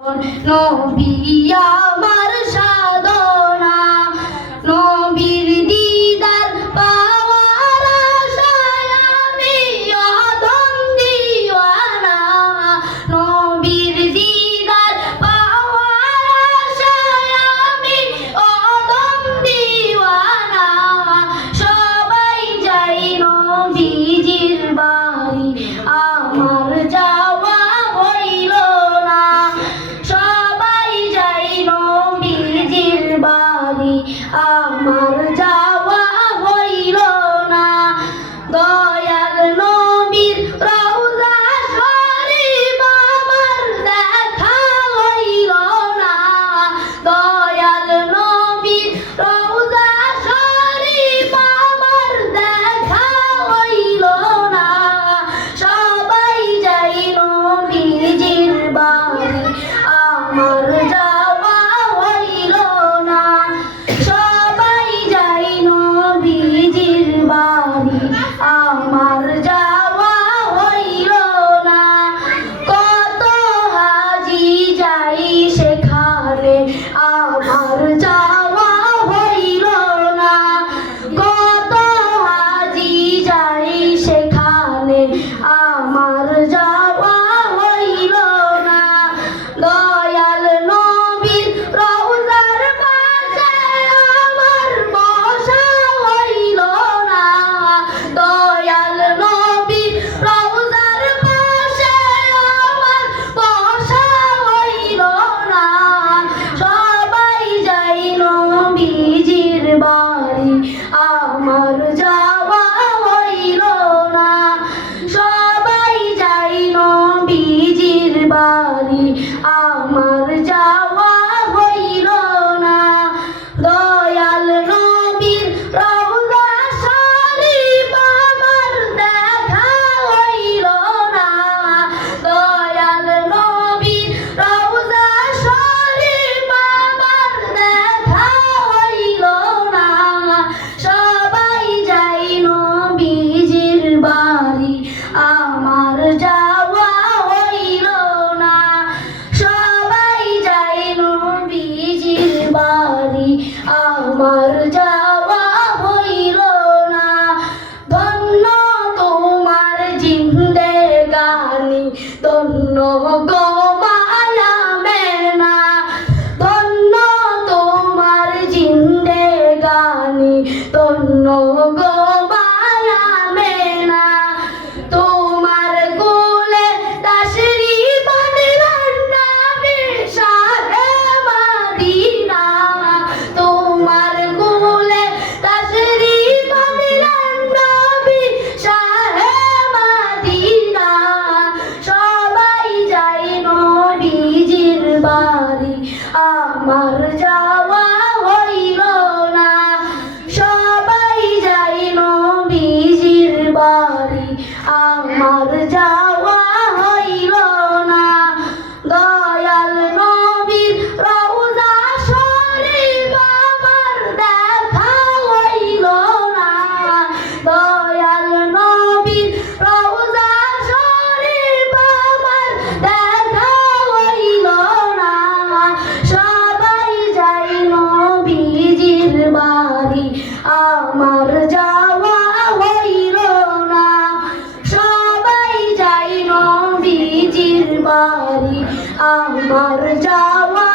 নবী আমার সাধনা, নবীর দিদার পাওয়ার আশায় আমি অধম দিওয়ানা, নবীর দিদার পাওয়ার আশায় আমি অধম দিওয়ানা। সবাই যাই নবীজির বাড়ি, আমার যাওয়া হইল না। সবাই যাই নবীজির বাড়ি, আমার যাওয়া হইল না। দয়াল নবীর রওজা শরীফ আমার দেখা হইল না। দয়াল নবীর রওজা শরীফ আমার দেখা হইল না। সবাই যাই নবীজির বাড়ি, আমার যাওয়া হইল না। সবাই যাই নবীজির বাড়ি, আমার যাওয়া হইল না। কত হাজি যাই সেখানে, আমার যাওয়া হইল না। কত হাজি যাই সেখানে, আমার যাওয়া হইল না। দয়াল নবীর রওজার পাশে আমার বসা হইল না। দয়াল নবীর রওজার পাশে আমার বসা হইল না। সবাই যাই নবীজির বাড়ি, আমার যাওয়া হইল না। সবাই যাই নবীজির বাড়ি, আমার যাওয়া হইল না। দয়াল নবীর রওজা শরীফ আমার দেখা হইল না। দয়াল নবীর রওজা শরীফ আমার দেখা হইল না। সবাই যাই নবীজির বাড়ি, আমার যাওয়া হইল না। সবাই যাই নবীজির বাড়ি, আমার যাওয়া হইল না। ধন্য তোমার জিন্দেগানি, ধন্য গো মায়া মেনা। ধন্য তোমার জিন্দেগানি, ধন্য গো মায়া মেনা। তোমার কোলে তাশরীফ আনলেন নবী শাহে মদিনা। তোমার কোলে তাশরীফ আনলেন নবী শাহে মদিনা। সবাই যাই নবীজির বাড়ি, আমার যাওয়া হইল না। সবাই যাই নবীজির বাড়ি, আমার যাওয়া হইল না। দয়াল নবীর রওজা শরীফ আমার দেখা হইল না। দয়াল নবীর রওজা শরীফ আমার দেখা হইল না। সবাই যাই নবীজির বাড়ি, আমার যাওয়া হইল না। সবাই যাই নবীজির বাড়ি, আমার যাওয়া